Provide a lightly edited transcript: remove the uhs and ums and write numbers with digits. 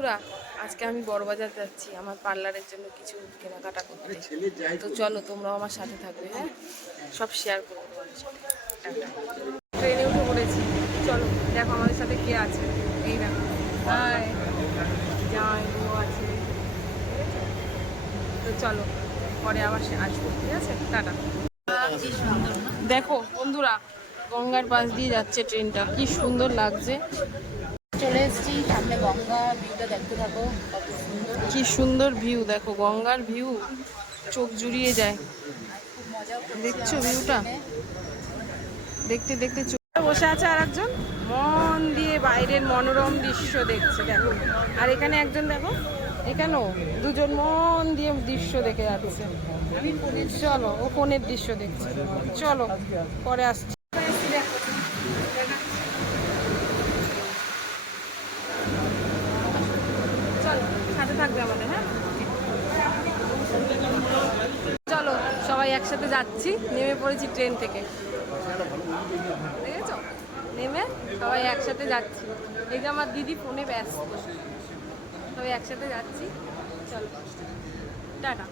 পুরা আজকে আমি বড়বাজার যাচ্ছি আমার পার্লারের জন্য কিছু কেনাকাটা করতে। তো চলো তোমরাও আমার সাথে থাকবে, হ্যাঁ, সব শেয়ার করবো তোমাদের সাথে। ট্রেনে উঠে পড়েছি, চলো দেখো আমাদের সাথে কে আছে। এই দেখো হাই জামাই বউ আছে, তো চলো পরে আবার আসবো, ঠিক আছে, টাটা। দেখো বন্ধুরা গঙ্গার পাশ দিয়ে যাচ্ছে ট্রেনটা, কি সুন্দর লাগছে। চলে এসেছি সামনে, গঙ্গা ভিউটা দেখতে থাকো কত সুন্দর। কি সুন্দর ভিউ, দেখো গঙ্গার ভিউ চোখ জুড়িয়ে যায়। খুব মজা দেখছো ভিউটা, দেখতে দেখতে বসে আছে আর একজন মন দিয়ে বাইরের মনোরম দৃশ্য দেখছে, দেখো। আর এখানে একজন দেখো, এখানেও দুজন মন দিয়ে দৃশ্য দেখে যাচ্ছে। চলো ও ফোনের দৃশ্য দেখছে, চলো পরে আসছি। চলো সাথে থাকবে আমাদের, হ্যাঁ চলো সবাই একসাথে যাচ্ছি। নেমে পড়েছি ট্রেন থেকে, দেখেছো, নেমে সবাই একসাথে যাচ্ছি। এই যে আমার দিদি ফোনে ব্যস্ত, সবাই একসাথে যাচ্ছি, চলো টাটা।